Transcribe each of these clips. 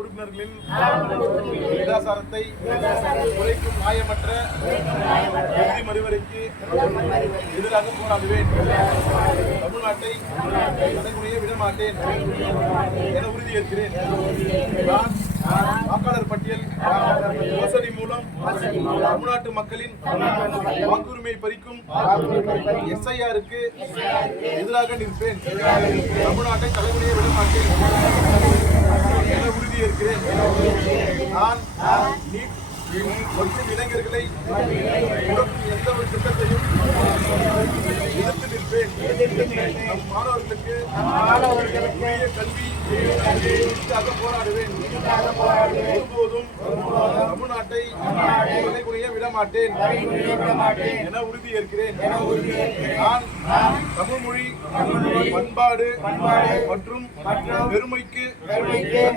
உறுப்பினர்களின் விகிதாசாரத்தை குறைக்கும் நியாயமற்ற நிதி மறுவரைக்கு எதிராக போராடுவேன். தமிழ்நாட்டை நடைமுறைய விடமாட்டேன் என உறுதியேற்கிறேன். நான் வாக்காளர் பட்டியல் வசதி மூலம் தமிழ்நாட்டு மக்களின் வாக்குரிமை பறிக்கும் SIR-க்கு எதிராக நிற்பேன். தமிழ்நாட்டை தலைமுறையை விடமாட்டேன் என உறுதியேற்கிறேன். நான் நீட் மற்றும் இளைஞர்களை முடக்கும் எந்த ஒரு திட்டத்தையும் எதிர்த்து நிற்பேன். நம் மாணவர்களுக்கு உரிய கல்வி போராடுவேன். ஒருபோதும் தமிழ்நாட்டை தலைகுனிய விடமாட்டேன் என உறுதியேற்கிறேன். நான் தமிழ் மொழி பண்பாடு மற்றும் பெருமைக்கு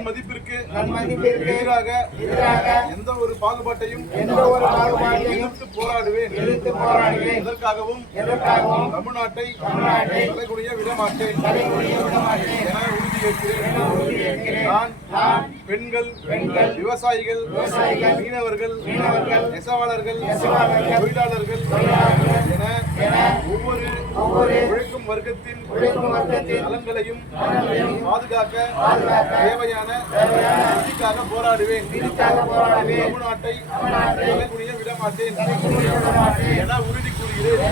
மதிப்பிற்கு எதிராக எந்த ஒரு பாகுபாட்டையும் எதிர்த்து போராடுவேன். இதற்காகவும் தமிழ்நாட்டை தலைகுனிய விடமாட்டேன் என உறுதியேற்கிறேன். நான் பெண்கள், விவசாயிகள், மீனவர்கள், நெசவாளர்கள், தொழிலாளர்கள் என ஒவ்வொரு உழைக்கும் வர்க்கத்தின் நலன்களையும் பாதுகாக்க தேவையான நீதிக்காக போராடுவேன். தமிழ்நாட்டை தலைகுனிய விடமாட்டேன் என உறுதி கூறுகிறேன்.